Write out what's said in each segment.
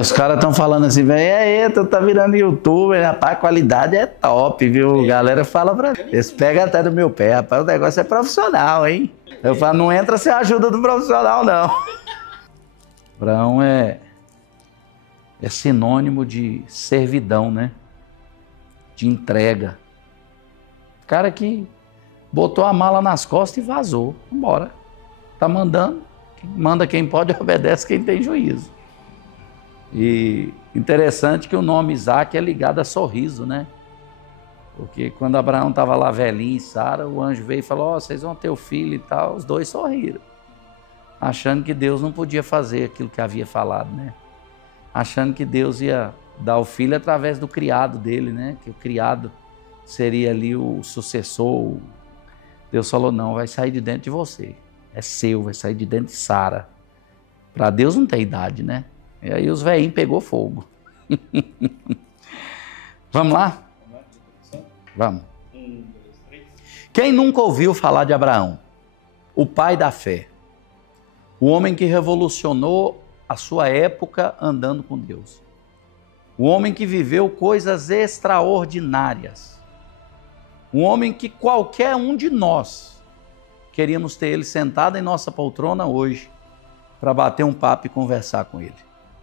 Os caras estão falando assim, velho, tu tá virando youtuber, rapaz, a qualidade é top, viu? Galera fala pra mim. Eles pegam até do meu pé, rapaz, o negócio é profissional, hein? Eu falo, não entra sem a ajuda do profissional, não. Abraão é sinônimo de servidão, né? De entrega. O cara que botou a mala nas costas e vazou. Vambora. Tá mandando. Manda quem pode, obedece quem tem juízo. E interessante que o nome Isaac é ligado a sorriso, né? Porque quando Abraão estava lá velhinho e Sara, o anjo veio e falou, vocês vão ter o filho e tal. Os dois sorriram. Achando que Deus não podia fazer aquilo que havia falado, né? Achando que Deus ia dar o filho através do criado dele, né? Que o criado seria ali o sucessor. Deus falou, não, vai sair de dentro de você. É seu, vai sair de dentro de Sara. Para Deus não tem idade, né? E aí os velhinhos pegou fogo. Vamos lá? Vamos. 1, 2, 3. Quem nunca ouviu falar de Abraão? O pai da fé. O homem que revolucionou a sua época andando com Deus. O homem que viveu coisas extraordinárias. Um homem que qualquer um de nós queríamos ter ele sentado em nossa poltrona hoje para bater um papo e conversar com ele.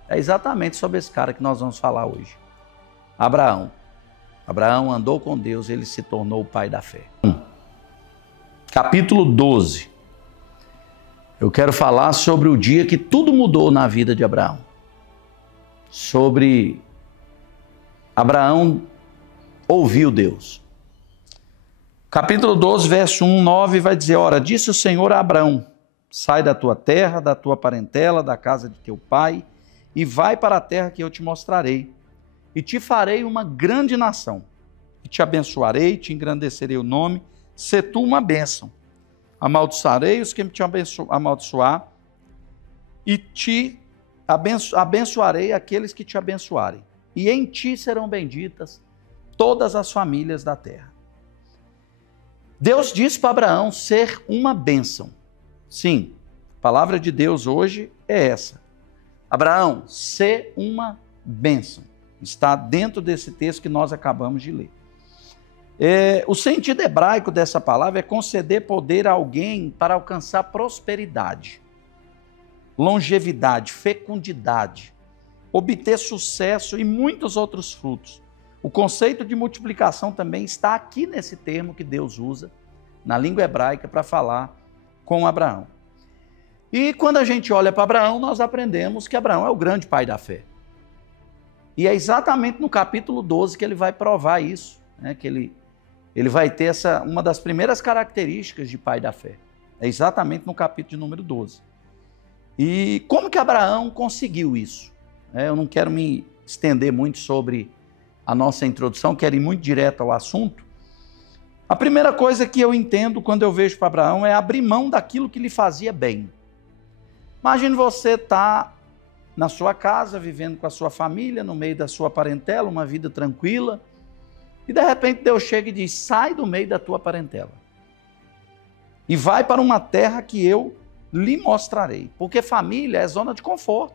É exatamente sobre esse cara que nós vamos falar hoje. Abraão. Abraão andou com Deus, ele se tornou o pai da fé. Capítulo 12. Eu quero falar sobre o dia que tudo mudou na vida de Abraão. Sobre Abraão ouviu Deus. Capítulo 12, verso 1, 9 vai dizer, ora, disse o Senhor a Abraão, sai da tua terra, da tua parentela, da casa de teu pai, e vai para a terra que eu te mostrarei, e te farei uma grande nação, e te abençoarei, te engrandecerei o nome, sê tu uma bênção. Amaldiçoarei os que te amaldiçoar, e te abençoarei aqueles que te abençoarem, e em ti serão benditas todas as famílias da terra. Deus disse para Abraão ser uma bênção. Sim, a palavra de Deus hoje é essa. Abraão, ser uma bênção. Está dentro desse texto que nós acabamos de ler. O sentido hebraico dessa palavra é conceder poder a alguém para alcançar prosperidade, longevidade, fecundidade, obter sucesso e muitos outros frutos. O conceito de multiplicação também está aqui nesse termo que Deus usa na língua hebraica para falar com Abraão. E quando a gente olha para Abraão, nós aprendemos que Abraão é o grande pai da fé. E é exatamente no capítulo 12 que ele vai provar isso, né? Que ele vai ter uma das primeiras características de pai da fé. É exatamente no capítulo de número 12. E como que Abraão conseguiu isso? Eu não quero me estender muito sobre a nossa introdução, quero ir muito direto ao assunto. A primeira coisa que eu entendo quando eu vejo para Abraão é abrir mão daquilo que lhe fazia bem. Imagine você estar na sua casa, vivendo com a sua família, no meio da sua parentela, uma vida tranquila, e de repente Deus chega e diz, sai do meio da tua parentela e vai para uma terra que eu lhe mostrarei, porque família é zona de conforto,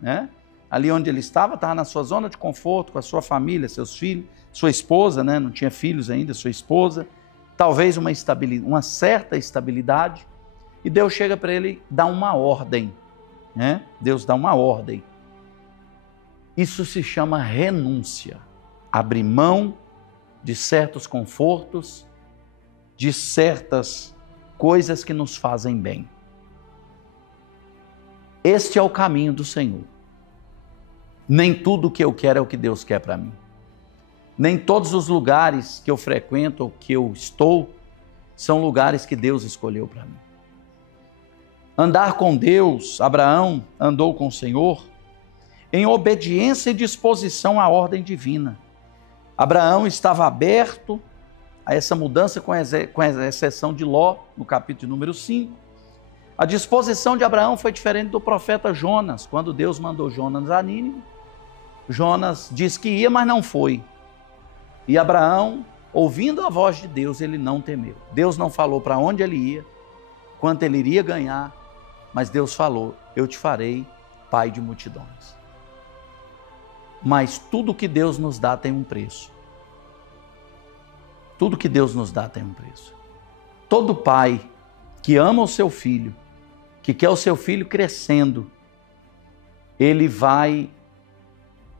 né? Ali onde ele estava na sua zona de conforto, com a sua família, seus filhos, sua esposa, né? Não tinha filhos ainda, sua esposa, talvez uma certa estabilidade, e Deus chega para ele dar uma ordem, né? Deus dá uma ordem. Isso se chama renúncia, abrir mão de certos confortos, de certas coisas que nos fazem bem. Este é o caminho do Senhor. Nem tudo o que eu quero é o que Deus quer para mim. Nem todos os lugares que eu frequento ou que eu estou são lugares que Deus escolheu para mim. Andar com Deus, Abraão andou com o Senhor em obediência e disposição à ordem divina. Abraão estava aberto a essa mudança, com a exceção de Ló, no capítulo número 5. A disposição de Abraão foi diferente do profeta Jonas. Quando Deus mandou Jonas a Nínive, Jonas disse que ia, mas não foi. E Abraão, ouvindo a voz de Deus, ele não temeu. Deus não falou para onde ele ia, quanto ele iria ganhar, mas Deus falou, eu te farei pai de multidões. mas tudo que Deus nos dá tem um preço. Tudo que Deus nos dá tem um preço. Todo pai que ama o seu filho, que quer o seu filho crescendo, ele vai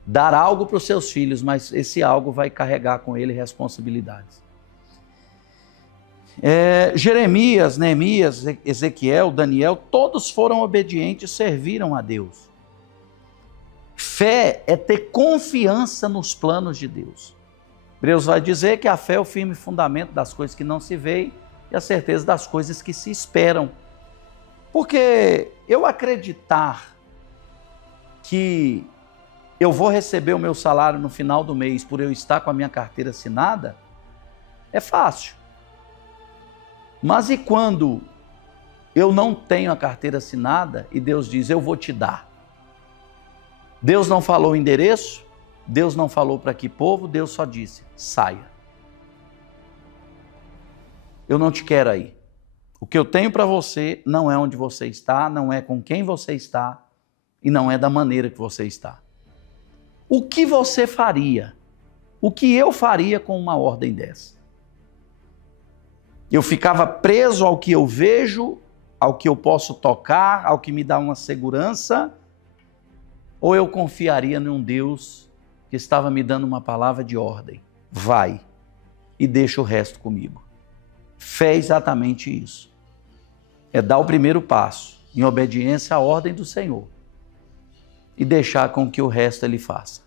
dar algo para os seus filhos, mas esse algo vai carregar com ele responsabilidades. Jeremias, Neemias, Ezequiel, Daniel, todos foram obedientes e serviram a Deus. Fé é ter confiança nos planos de Deus. Hebreus vai dizer que a fé é o firme fundamento das coisas que não se veem e a certeza das coisas que se esperam. Porque eu acreditar que eu vou receber o meu salário no final do mês por eu estar com a minha carteira assinada, é fácil. Mas e quando eu não tenho a carteira assinada e Deus diz, eu vou te dar? Deus não falou o endereço, Deus não falou para que povo, Deus só disse, saia. Eu não te quero aí. O que eu tenho para você não é onde você está, não é com quem você está e não é da maneira que você está. O que você faria? O que eu faria com uma ordem dessa? Eu ficava preso ao que eu vejo, ao que eu posso tocar, ao que me dá uma segurança, ou eu confiaria num Deus que estava me dando uma palavra de ordem? Vai e deixa o resto comigo. Fé é exatamente isso. É dar o primeiro passo em obediência à ordem do Senhor e deixar com que o resto Ele faça.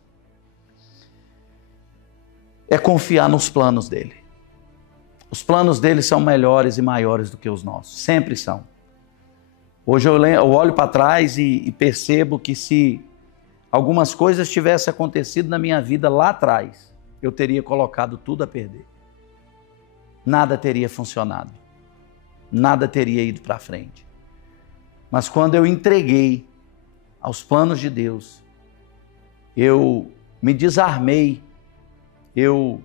É confiar nos planos dEle. Os planos dele são melhores e maiores do que os nossos, sempre são. Hoje eu olho para trás e percebo que se algumas coisas tivessem acontecido na minha vida lá atrás, eu teria colocado tudo a perder. Nada teria funcionado, nada teria ido para frente. Mas quando eu entreguei aos planos de Deus, eu me desarmei, eu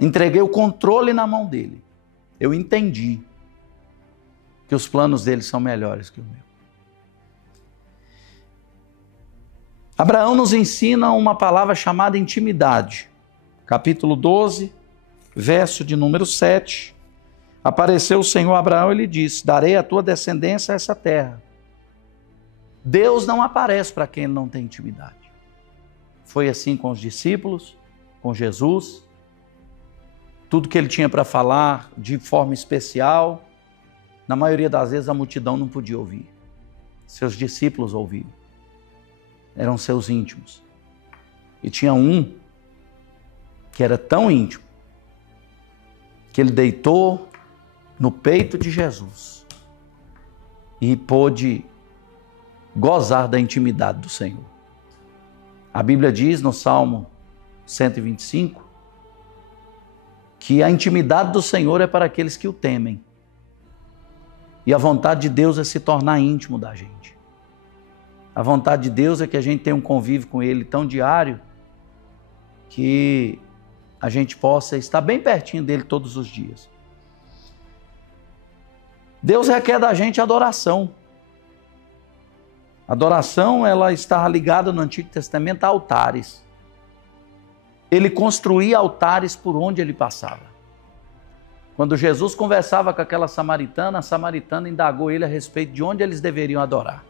entreguei o controle na mão dele. Eu entendi que os planos dele são melhores que o meu. Abraão nos ensina uma palavra chamada intimidade. Capítulo 12, verso de número 7. Apareceu o Senhor a Abraão e lhe disse, darei à tua descendência essa terra. Deus não aparece para quem não tem intimidade. Foi assim com os discípulos, com Jesus. Tudo que ele tinha para falar de forma especial, na maioria das vezes a multidão não podia ouvir. Seus discípulos ouviam. Eram seus íntimos. E tinha um que era tão íntimo que ele deitou no peito de Jesus e pôde gozar da intimidade do Senhor. A Bíblia diz no Salmo 125 que a intimidade do Senhor é para aqueles que o temem. E a vontade de Deus é se tornar íntimo da gente. A vontade de Deus é que a gente tenha um convívio com Ele tão diário que a gente possa estar bem pertinho dEle todos os dias. Deus requer da gente adoração. A adoração, ela está ligada no Antigo Testamento a altares. Ele construía altares por onde ele passava. Quando Jesus conversava com aquela samaritana, a samaritana indagou ele a respeito de onde eles deveriam adorar.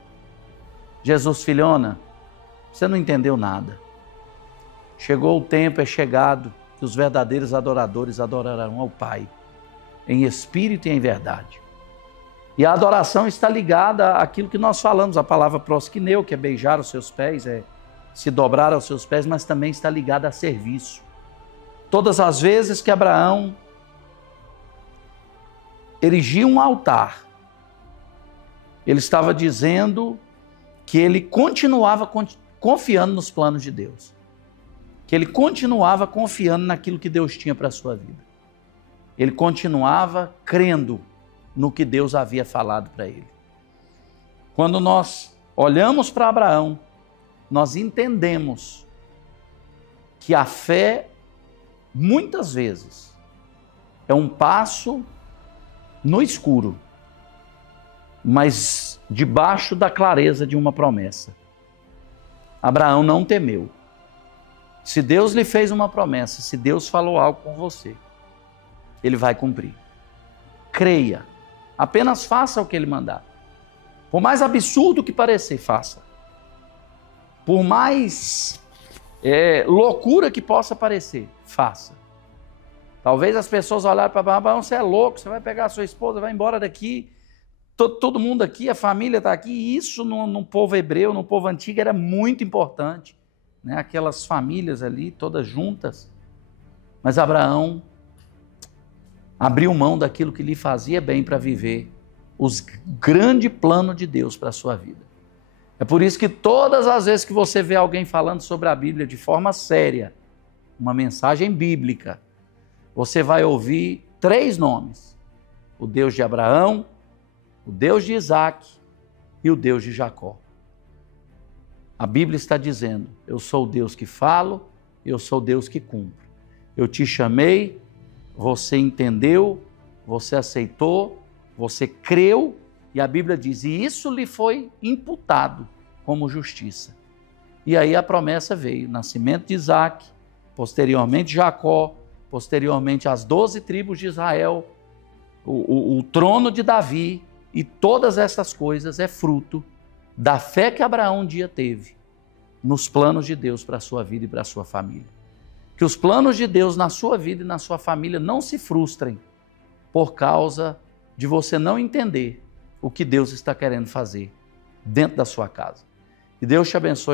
Jesus, filhona, você não entendeu nada. Chegou o tempo, é chegado, que os verdadeiros adoradores adorarão ao Pai, em espírito e em verdade. E a adoração está ligada àquilo que nós falamos, a palavra proskineu, que é beijar os seus pés, é se dobrar aos seus pés, mas também está ligada a serviço. Todas as vezes que Abraão erigia um altar, ele estava dizendo que ele continuava confiando nos planos de Deus, que ele continuava confiando naquilo que Deus tinha para a sua vida. Ele continuava crendo no que Deus havia falado para ele. Quando nós olhamos para Abraão, nós entendemos que a fé, muitas vezes, é um passo no escuro, mas debaixo da clareza de uma promessa. Abraão não temeu. Se Deus lhe fez uma promessa, se Deus falou algo com você, Ele vai cumprir. Creia. Apenas faça o que Ele mandar. Por mais absurdo que parecer, faça. Por mais loucura que possa parecer, faça. Talvez as pessoas olharem para Abraão, você é louco, você vai pegar a sua esposa, vai embora daqui, todo mundo aqui, a família está aqui. E isso no povo hebreu, no povo antigo, era muito importante. Né? Aquelas famílias ali, todas juntas. Mas Abraão abriu mão daquilo que lhe fazia bem para viver o grande plano de Deus para a sua vida. É por isso que todas as vezes que você vê alguém falando sobre a Bíblia de forma séria, uma mensagem bíblica, você vai ouvir 3 nomes: o Deus de Abraão, o Deus de Isaac e o Deus de Jacó. A Bíblia está dizendo: eu sou o Deus que falo, eu sou o Deus que cumpro. Eu te chamei, você entendeu, você aceitou, você creu, e a Bíblia diz, e isso lhe foi imputado como justiça. E aí a promessa veio, nascimento de Isaac, posteriormente Jacó, posteriormente as 12 tribos de Israel, o trono de Davi, e todas essas coisas é fruto da fé que Abraão um dia teve nos planos de Deus para a sua vida e para a sua família. Que os planos de Deus na sua vida e na sua família não se frustrem por causa de você não entender o que Deus está querendo fazer dentro da sua casa. Que Deus te abençoe.